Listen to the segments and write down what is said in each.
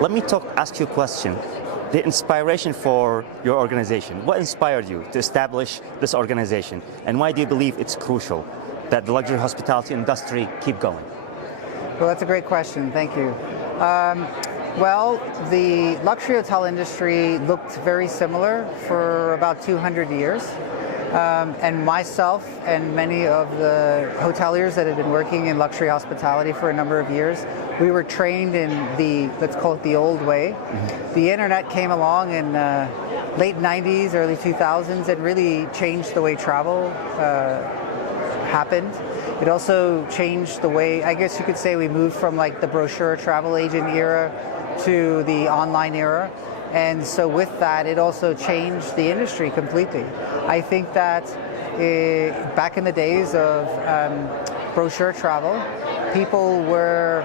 Let me ask you a question. The inspiration for your organization, what inspired you to establish this organization? And why do you believe it's crucial that the luxury hospitality industry keep going? Well, that's a great question. Thank you. Well, the luxury hotel industry looked very similar for about 200 years. And myself and many of the hoteliers that had been working in luxury hospitality for a number of years, we were trained in the, let's call it the old way. Mm-hmm. The internet came along in late 90s, early 2000s, and really changed the way travel happened. It also changed the way, I guess you could say, we moved from like the brochure travel agent era to the online era. And so with that, it also changed the industry completely. I think that back in the days of brochure travel, people were,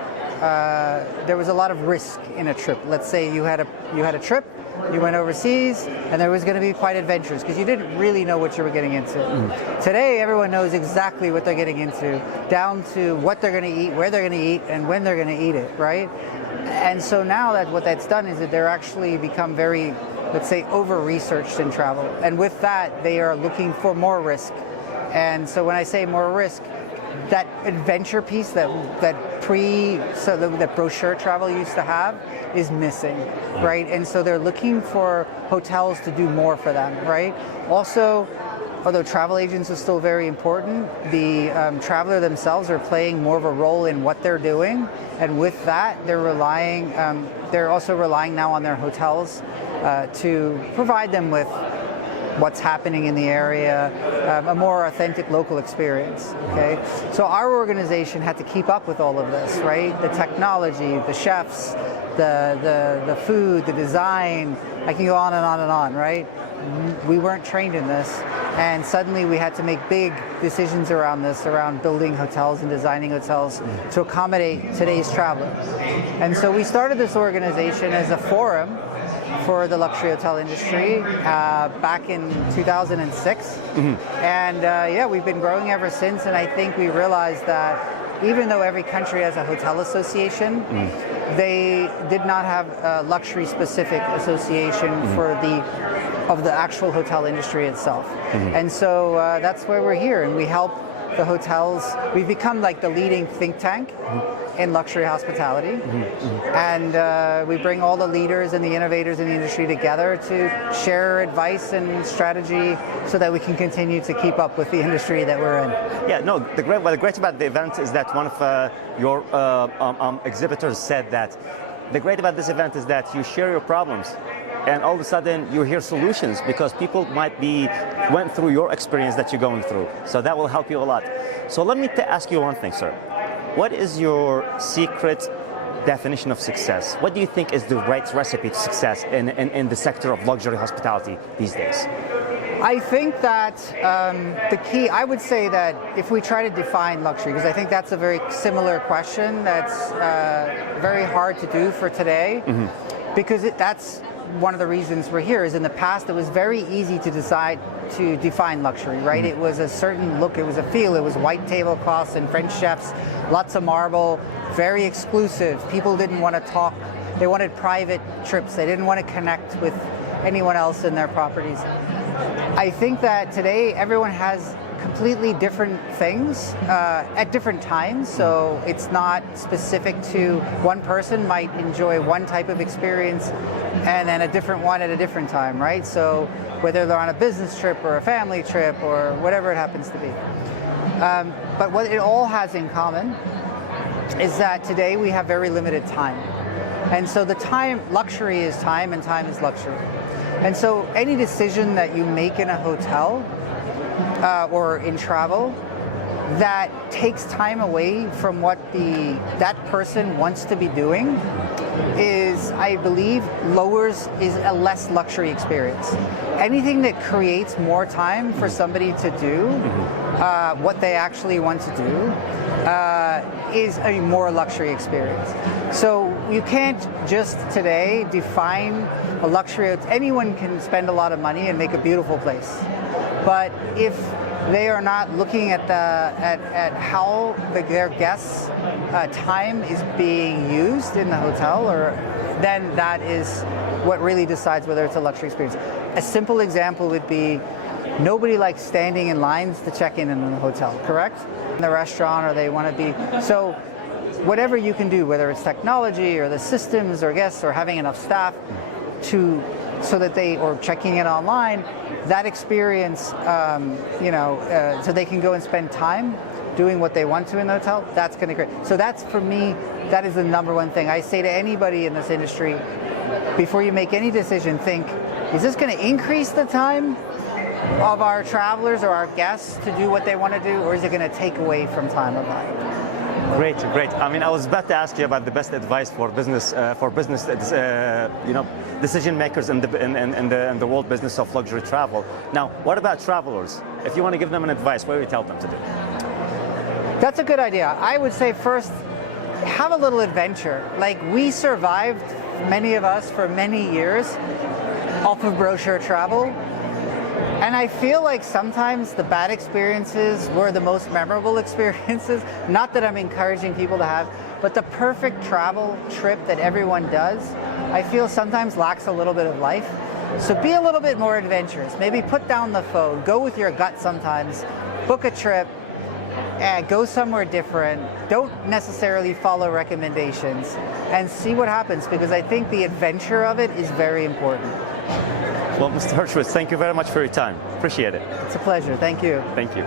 there was a lot of risk in a trip. Let's say you had a trip, you went overseas, and there was going to be quite adventurous because you didn't really know what you were getting into. Mm. Today, everyone knows exactly what they're getting into, down to what they're going to eat, where they're going to eat, and when they're going to eat it, right? And so now that what that's done is that they're actually become very, let's say, over-researched in travel. And with that, they are looking for more risk. And so when I say more risk, that adventure piece that brochure travel used to have is missing, right? And so they're looking for hotels to do more for them, right? Also, although travel agents are still very important, the traveler themselves are playing more of a role in what they're doing, and with that, they're also relying now on their hotels to provide them with what's happening in the area, a more authentic local experience, okay? So our organization had to keep up with all of this, right? The technology, the chefs, the food, the design, I can go on and on and on, right? We weren't trained in this, and suddenly we had to make big decisions around this, around building hotels and designing hotels to accommodate today's traveler. And so we started this organization as a forum for the luxury hotel industry back in 2006. Mm-hmm. And yeah, we've been growing ever since, and I think we realized that even though every country has a hotel association, they did not have a luxury-specific association for the actual hotel industry itself. Mm-hmm. And so that's why we're here, and we help the hotels. We've become like the leading think tank in luxury hospitality, and we bring all the leaders and the innovators in the industry together to share advice and strategy so that we can continue to keep up with the industry that we're in. Yeah, no, the great about the event is that one of your exhibitors said that the great about this event is that you share your problems, and all of a sudden you hear solutions because people went through your experience that you're going through. So that will help you a lot. So let me ask you one thing, sir. What is your secret definition of success? What do you think is the right recipe to success in the sector of luxury hospitality these days? I think that the key, I would say that if we try to define luxury, because I think that's a very similar question that's very hard to do for today, because that's one of the reasons we're here. Is in the past it was very easy to decide to define luxury, right? It was a certain look, it was a feel, it was white tablecloths and French chefs, lots of marble, very exclusive. People didn't want to talk, they wanted private trips, they didn't want to connect with anyone else in their properties. I think that today everyone has completely different things at different times, so it's not specific to one person might enjoy one type of experience and then a different one at a different time, right? So whether they're on a business trip or a family trip or whatever it happens to be. But what it all has in common is that today we have very limited time. And so the time, luxury is time and time is luxury. And so any decision that you make in a hotel or in travel that takes time away from what that person wants to be doing is, I believe, is a less luxury experience. Anything that creates more time for somebody to do what they actually want to do is a more luxury experience. So you can't just today define a luxury. Anyone can spend a lot of money and make a beautiful place, but if they are not looking at how their guests' time is being used, guest in the hotel, or then that is what really decides whether it's a luxury experience. A simple example would be nobody likes standing in lines to check in the hotel, correct? In the restaurant, or they want to be, so whatever you can do, whether it's technology or the systems or guests or having enough staff to, so that they, or checking in online, that experience, so they can go and spend time doing what they want to in the hotel, that's going to create. So that's, for me, that is the number one thing. I say to anybody in this industry, before you make any decision, think, is this going to increase the time of our travelers or our guests to do what they want to do, or is it going to take away from time of mine? Great, great. I mean, I was about to ask you about the best advice for business, decision makers in the world business of luxury travel. Now, what about travelers? If you want to give them an advice, what would you tell them to do? That's a good idea. I would say first, have a little adventure. Like, we survived, many of us, for many years off of brochure travel. And I feel like sometimes the bad experiences were the most memorable experiences. Not that I'm encouraging people to have, but the perfect travel trip that everyone does, I feel sometimes lacks a little bit of life. So be a little bit more adventurous. Maybe put down the phone, go with your gut sometimes, book a trip, and go somewhere different. Don't necessarily follow recommendations, and see what happens, because I think the adventure of it is very important. Well, Mr. Hirschowitz, thank you very much for your time. Appreciate it. It's a pleasure. Thank you. Thank you.